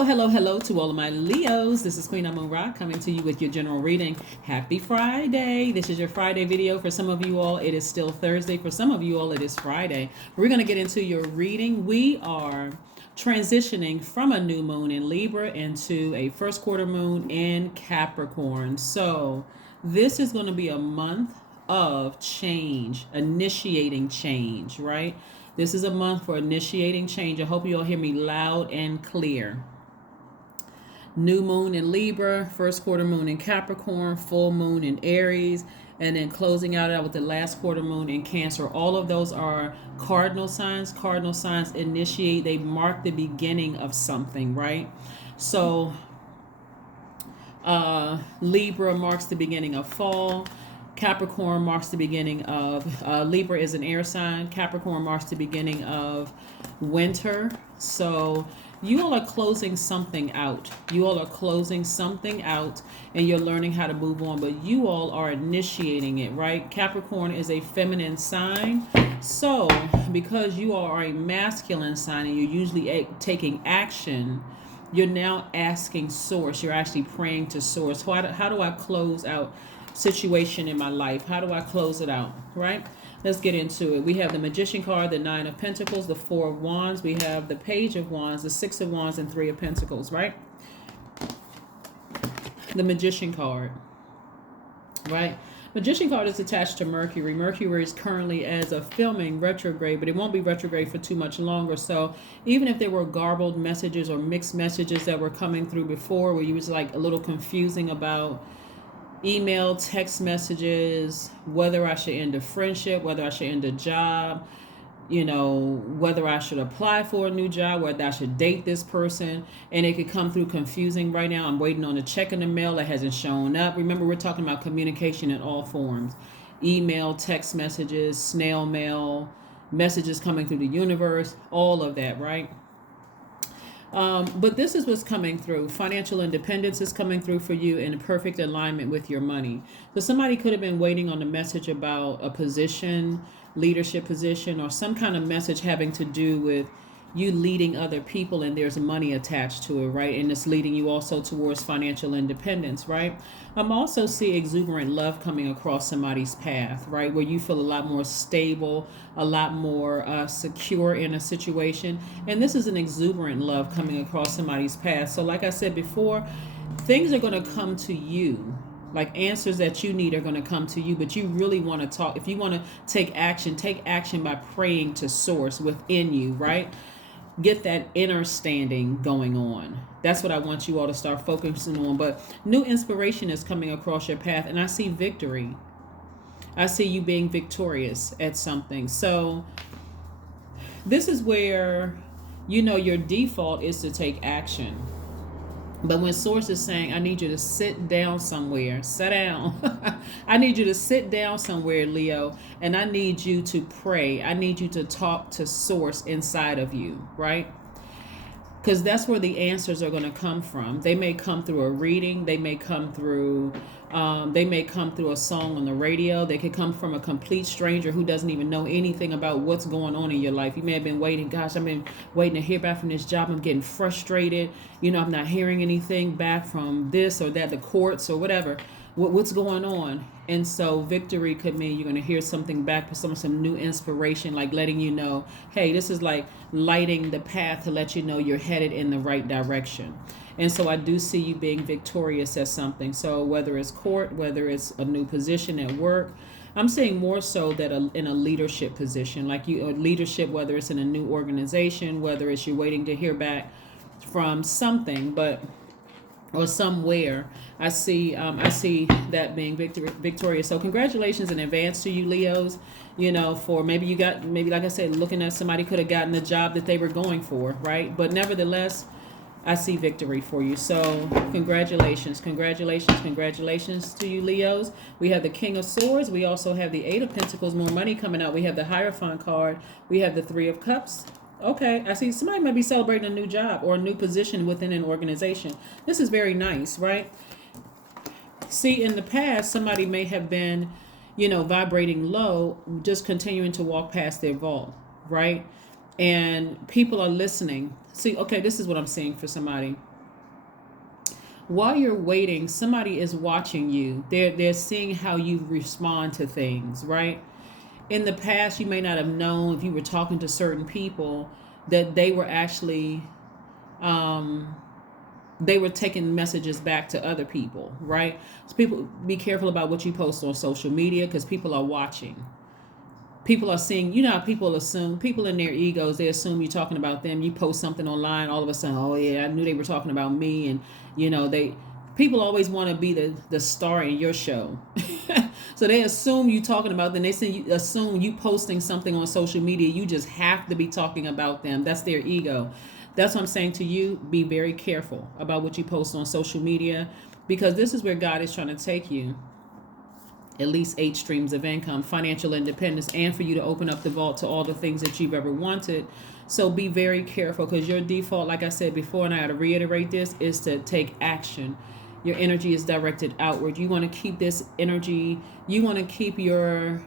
Hello, hello, hello to all of my Leos. This is Queen Amun Ra coming to you with your general reading. Happy Friday. This is your Friday video. For some of you all, it is still Thursday. For some of you all, it is Friday. We're going to get into your reading. We are transitioning from a new moon in Libra into a first quarter moon in Capricorn. So this is going to be a month of change, initiating change, right? This is a month for initiating change. I hope you all hear me loud and clear. New moon in Libra, first quarter moon in Capricorn, full moon in Aries, and then closing out with the last quarter moon in Cancer. All of those are cardinal signs. Cardinal signs initiate, they mark the beginning of something, right? So Libra marks the beginning of fall. Capricorn marks the beginning of, Libra is an air sign. Capricorn marks the beginning of winter. So you all are closing something out. You all are closing something out and you're learning how to move on, but you all are initiating it, right? Capricorn is a feminine sign. So because you are a masculine sign and you're usually taking action, you're now asking source. You're actually praying to source. How do I close out situation in my life? How do I close it out, right? Let's get into it. We have the Magician card, the Nine of Pentacles, the Four of Wands. We have the Page of Wands, the Six of Wands, and Three of Pentacles, right? The Magician card, right? Magician card is attached to Mercury. Mercury is currently, as of filming, retrograde, but it won't be retrograde for too much longer. So even if there were garbled messages or mixed messages that were coming through before where you was like a little confusing about email, text messages, whether I should end a friendship, whether I should end a job, you know, whether I should apply for a new job, whether I should date this person, and it could come through confusing right now. I'm waiting on a check in the mail that hasn't shown up. Remember, we're talking about communication in all forms. Email, text messages, snail mail, messages coming through the universe, all of that, right? But this is what's coming through. Financial independence is coming through for you in perfect alignment with your money. So somebody could have been waiting on a message about a position, leadership position, or some kind of message having to do with you leading other people and there's money attached to it, right? And it's leading you also towards financial independence, right? I'm also seeing exuberant love coming across somebody's path, right? Where you feel a lot more stable, a lot more secure in a situation. And this is an exuberant love coming across somebody's path. So like I said before, things are going to come to you. Like answers that you need are going to come to you, but you really want to talk. If you want to take action by praying to source within you, right? Get that inner standing going on. That's what I want you all to start focusing on. But new inspiration is coming across your path, and I see victory. I see you being victorious at something. So this is where, you know, your default is to take action. But when source is saying, I need you to sit down somewhere, sit down. I need you to sit down somewhere, Leo, and I need you to pray. I need you to talk to source inside of you, right? Because that's where the answers are going to come from. They may come through a reading. They may come through a song on the radio. They could come from a complete stranger who doesn't even know anything about what's going on in your life. You may have been waiting. Gosh, I've been waiting to hear back from this job. I'm getting frustrated. You know, I'm not hearing anything back from this or that, the courts or whatever. What's going on? And so victory could mean you're going to hear something back for some new inspiration, like letting you know, hey, this is like lighting the path to let you know you're headed in the right direction. And so I do see you being victorious at something. So whether it's court, whether it's a new position at work, I'm saying more so that in a leadership position, like leadership, whether it's in a new organization, whether it's you're waiting to hear back from something, or somewhere. I see that being victorious. So congratulations in advance to you, Leos. You know, for maybe like I said, looking at somebody could have gotten the job that they were going for, right? But nevertheless, I see victory for you. So congratulations to you, Leos. We have the King of Swords. We also have the Eight of Pentacles, more money coming out. We have the Hierophant card. We have the Three of Cups. Okay, I see somebody might be celebrating a new job or a new position within an organization. This is very nice, right? See, in the past, somebody may have been, you know, vibrating low, just continuing to walk past their vault, right? And people are listening. See, okay, this is what I'm seeing for somebody. while you're waiting, somebody is watching you. They're seeing how you respond to things, right? In the past, you may not have known, if you were talking to certain people, that they were actually um, they were taking messages back to other people, right? So people, be careful about what you post on social media, because people are watching. People are seeing, you know how people assume, people in their egos, they assume you're talking about them. You post something online, all of a sudden, oh yeah, I knew they were talking about me. And people always want to be the star in your show. So they assume you talking about them. They say you assume you posting something on social media, you just have to be talking about them. That's their ego. That's what I'm saying to you. Be very careful about what you post on social media, because this is where God is trying to take you. At least 8 streams of income, financial independence, and for you to open up the vault to all the things that you've ever wanted. So be very careful, because your default, like I said before, and I got to reiterate this, is to take action. Your energy is directed outward. You want to keep this energy, you want to keep your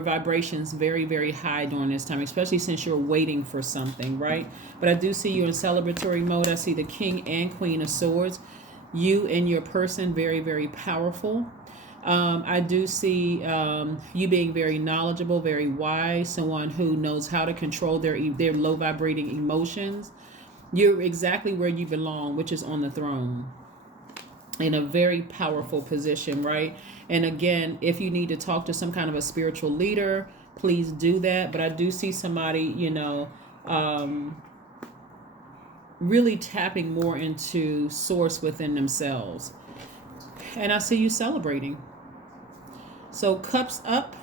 vibrations very, very high during this time, especially since you're waiting for something, right? But I do see you in celebratory mode. I see the King and Queen of Swords. You and your person, very, very powerful. I do see you being very knowledgeable, very wise, someone who knows how to control their low vibrating emotions. You're exactly where you belong, which is on the throne, in a very powerful position, right? And again, if you need to talk to some kind of a spiritual leader, please do that. But I do see somebody, really tapping more into source within themselves. And I see you celebrating. So cups up.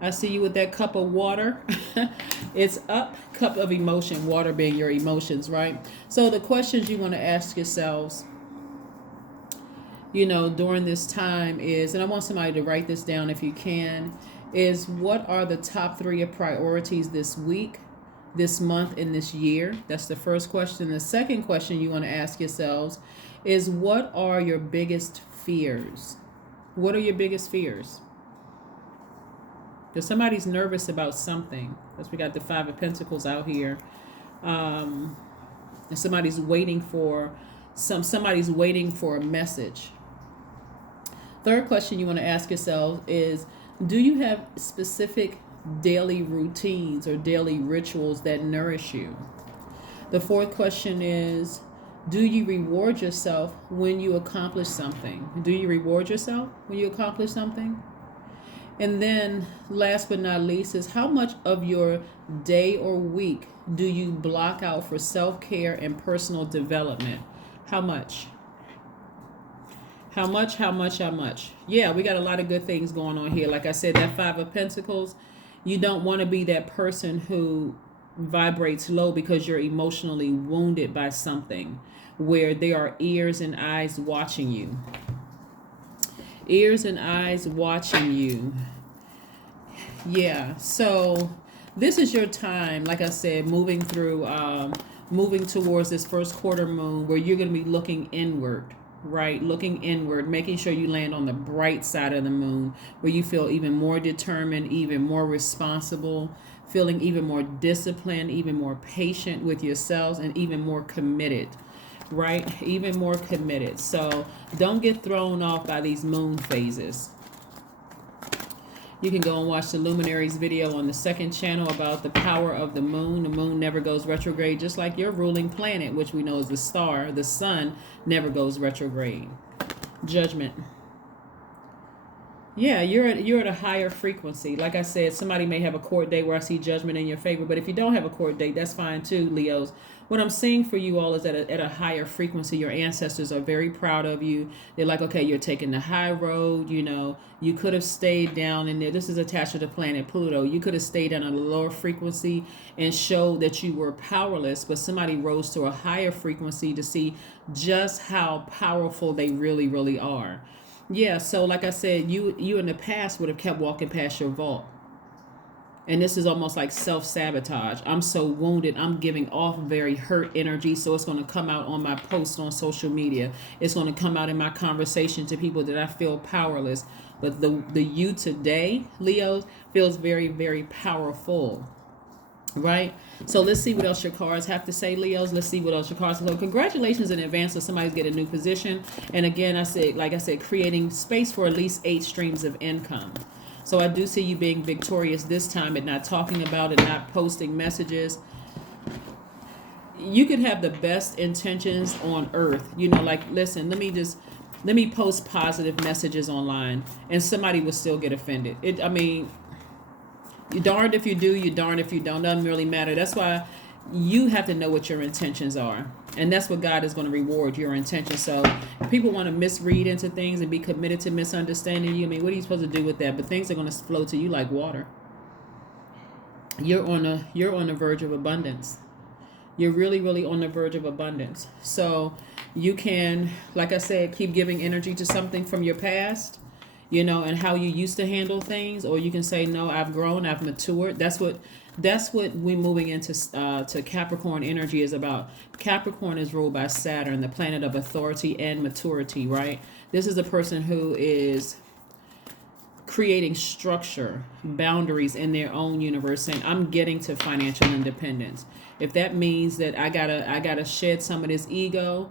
I see you with that cup of water. It's up, cup of emotion, water being your emotions, right? So the questions you want to ask yourselves, during this time is, and I want somebody to write this down if you can, is what are the top 3 of priorities this week, this month, and this year? That's the first question. The second question you want to ask yourselves is, what are your biggest fears? What are your biggest fears? Because somebody's nervous about something. Because we got the 5 of Pentacles out here. And somebody's waiting for a message. Third question you want to ask yourself is, do you have specific daily routines or daily rituals that nourish you? The fourth question is, do you reward yourself when you accomplish something? Do you reward yourself when you accomplish something? And then last but not least is, how much of your day or week do you block out for self-care and personal development? How much? How much? Yeah, we got a lot of good things going on here. Like I said, that 5 of Pentacles, you don't want to be that person who vibrates low because you're emotionally wounded by something, where there are ears and eyes watching you. Ears and eyes watching you. Yeah, so this is your time, like I said, moving towards this first quarter moon, where you're going to be looking inward, right? Looking inward, making sure you land on the bright side of the moon, where you feel even more determined, even more responsible, feeling even more disciplined, even more patient with yourselves, and even more committed, right? Even more committed. So don't get thrown off by these moon phases. You can go and watch the Luminaries video on the 2nd channel about the power of the moon. The moon never goes retrograde, just like your ruling planet, which we know is the star, the sun, never goes retrograde. Judgment. Yeah, you're at a higher frequency. Like I said, somebody may have a court date where I see judgment in your favor, but if you don't have a court date, that's fine too, Leos. What I'm seeing for you all is at a higher frequency. Your ancestors are very proud of you. They're like, okay, you're taking the high road. You could have stayed down in there. This is attached to the planet Pluto. You could have stayed down on a lower frequency and showed that you were powerless, but somebody rose to a higher frequency to see just how powerful they really, really are. Yeah, so like I said, you in the past would have kept walking past your vault. And this is almost like self-sabotage. I'm so wounded. I'm giving off very hurt energy. So it's going to come out on my posts on social media. It's going to come out in my conversation to people that I feel powerless. But the you today, Leo, feels very, very powerful. Right? So let's see what else your cards have to say, Leos. Let's see what else your cards have. So congratulations in advance if somebody's getting a new position. And again, like I said, creating space for at least 8 streams of income. So I do see you being victorious this time and not talking about it, not posting messages. You could have the best intentions on earth. Like, listen, let me post positive messages online and somebody will still get offended. You're darned if you do, you're darned if you don't. Doesn't really matter. That's why you have to know what your intentions are. And that's what God is going to reward, your intentions. So if people want to misread into things and be committed to misunderstanding you, what are you supposed to do with that? But things are going to flow to you like water. You're on the verge of abundance. You're really, really on the verge of abundance. So you can, like I said, keep giving energy to something from your past, and how you used to handle things, or you can say, no, I've grown, I've matured. That's what we moving into to Capricorn energy is about. Capricorn is ruled by Saturn, the planet of authority and maturity, right? This is a person who is creating structure, boundaries in their own universe, saying, I'm getting to financial independence. If that means that I gotta shed some of this ego,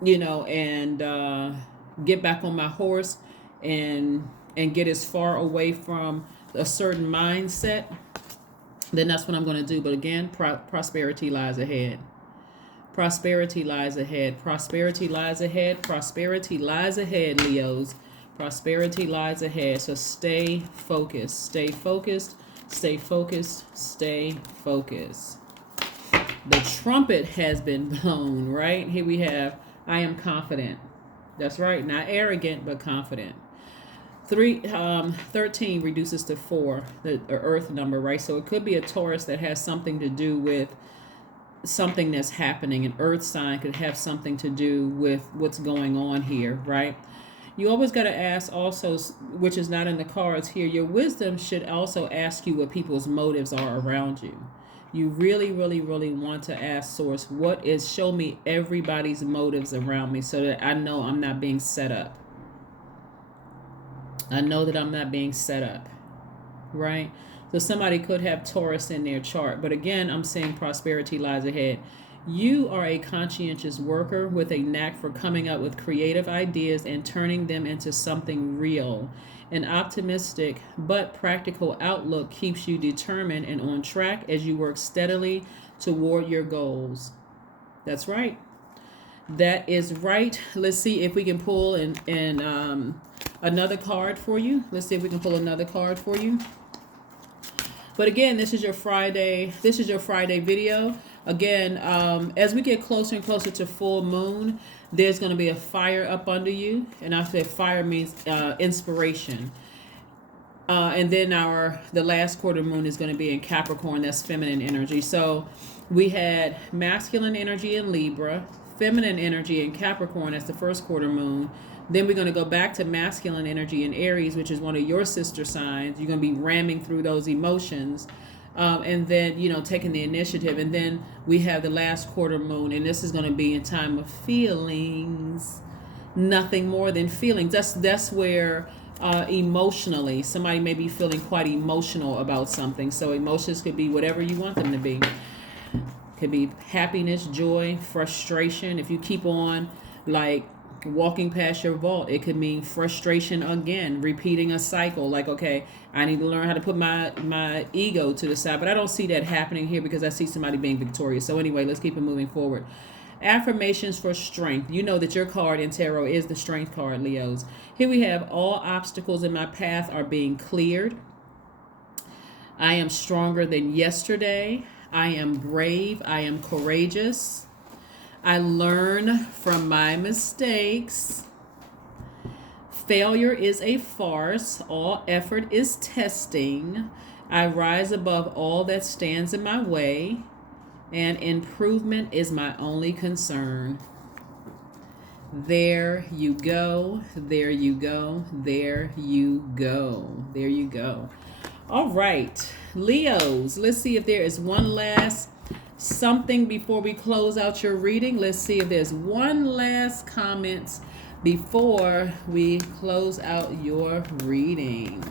and get back on my horse and get as far away from a certain mindset, then that's what I'm going to do. But again, prosperity lies ahead. Prosperity lies ahead. Prosperity lies ahead. Prosperity lies ahead, Leos. Prosperity lies ahead. So stay focused. Stay focused. Stay focused. Stay focused. The trumpet has been blown, right? Here we have, I am confident. That's right. Not arrogant, but confident. 13 reduces to 4, the earth number, right? So it could be a Taurus that has something to do with something that's happening. An earth sign could have something to do with what's going on here, right? You always got to ask also, which is not in the cards here, your wisdom should also ask you what people's motives are around you. You really, really, really want to ask Source, show me everybody's motives around me so that I know I'm not being set up. I know that I'm not being set up, right? So somebody could have Taurus in their chart. But again, I'm saying prosperity lies ahead. You are a conscientious worker with a knack for coming up with creative ideas and turning them into something real. An optimistic but practical outlook keeps you determined and on track as you work steadily toward your goals. That's right. That is right. Let's see if we can pull another card for you. Let's see if we can pull another card for you. But again, this is your Friday. This is your Friday video. Again, as we get closer and closer to full moon, there's going to be a fire up under you. And I say fire means inspiration. And then the last quarter moon is going to be in Capricorn. That's feminine energy. So we had masculine energy in Libra, feminine energy in Capricorn. That's the first quarter moon. Then we're going to go back to masculine energy in Aries, which is one of your sister signs. You're going to be ramming through those emotions. And then, taking the initiative. And then we have the last quarter moon, and this is going to be in time of feelings. Nothing more than feelings. That's where emotionally, somebody may be feeling quite emotional about something. So emotions could be whatever you want them to be. Could be happiness, joy, frustration. If you keep on walking past your vault, it could mean frustration again, repeating a cycle. Like, okay, I need to learn how to put my ego to the side. But I don't see that happening here because I see somebody being victorious. So anyway, let's keep it moving forward. Affirmations for strength. You know that your card in tarot is the strength card, Leos. Here we have, all obstacles in my path are being cleared. I am stronger than yesterday. I am brave. I am courageous. I learn from my mistakes. Failure is a farce. All effort is testing. I rise above all that stands in my way. And improvement is my only concern. There you go. There you go. There you go. There you go. All right, Leos, let's see if there is one last something before we close out your reading. Let's see if there's one last comment before we close out your reading.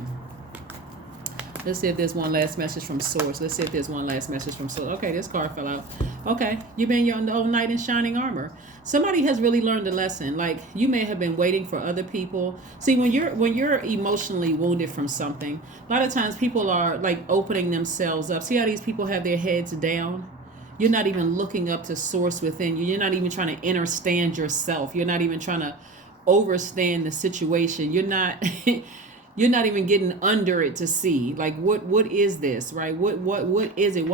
Let's see if there's one last message from Source. Let's see if there's one last message from Source. Okay, this card fell out. Okay, you've been your own knight in shining armor. Somebody has really learned a lesson. Like, you may have been waiting for other people. See, when you're emotionally wounded from something, a lot of times people are like opening themselves up. See how these people have their heads down? You're not even looking up to Source within you. You're not even trying to understand yourself. You're not even trying to overstand the situation. You're not you're not even getting under it to see, like, what is this, right? What is it?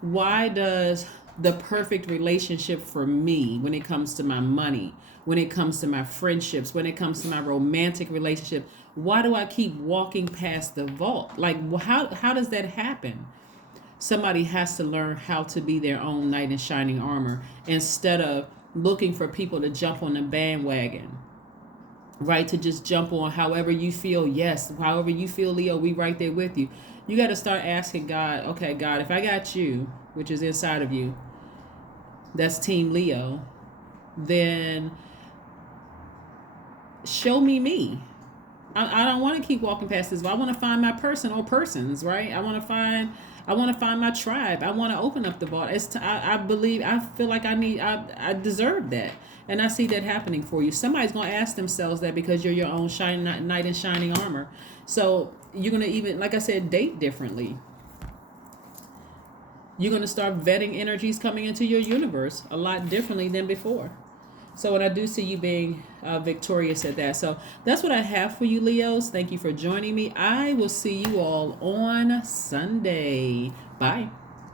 Why does the perfect relationship for me, when it comes to my money, when it comes to my friendships, when it comes to my romantic relationship, why do I keep walking past the vault? Like, how does that happen? Somebody has to learn how to be their own knight in shining armor instead of looking for people to jump on the bandwagon, right? To just jump on however you feel. Yes, however you feel, Leo, we right there with you. You got to start asking God, okay, God, if I got you, which is inside of you, that's Team Leo, then show me me. I don't want to keep walking past this. I want to find my person or persons, right? I want to find my tribe. I want to open up the vault. I feel like I deserve that. And I see that happening for you. Somebody's going to ask themselves that because you're your own knight in shining armor. So you're going to, even, like I said, date differently. You're going to start vetting energies coming into your universe a lot differently than before. So, and I do see you being victorious at that. So that's what I have for you, Leos. Thank you for joining me. I will see you all on Sunday. Bye.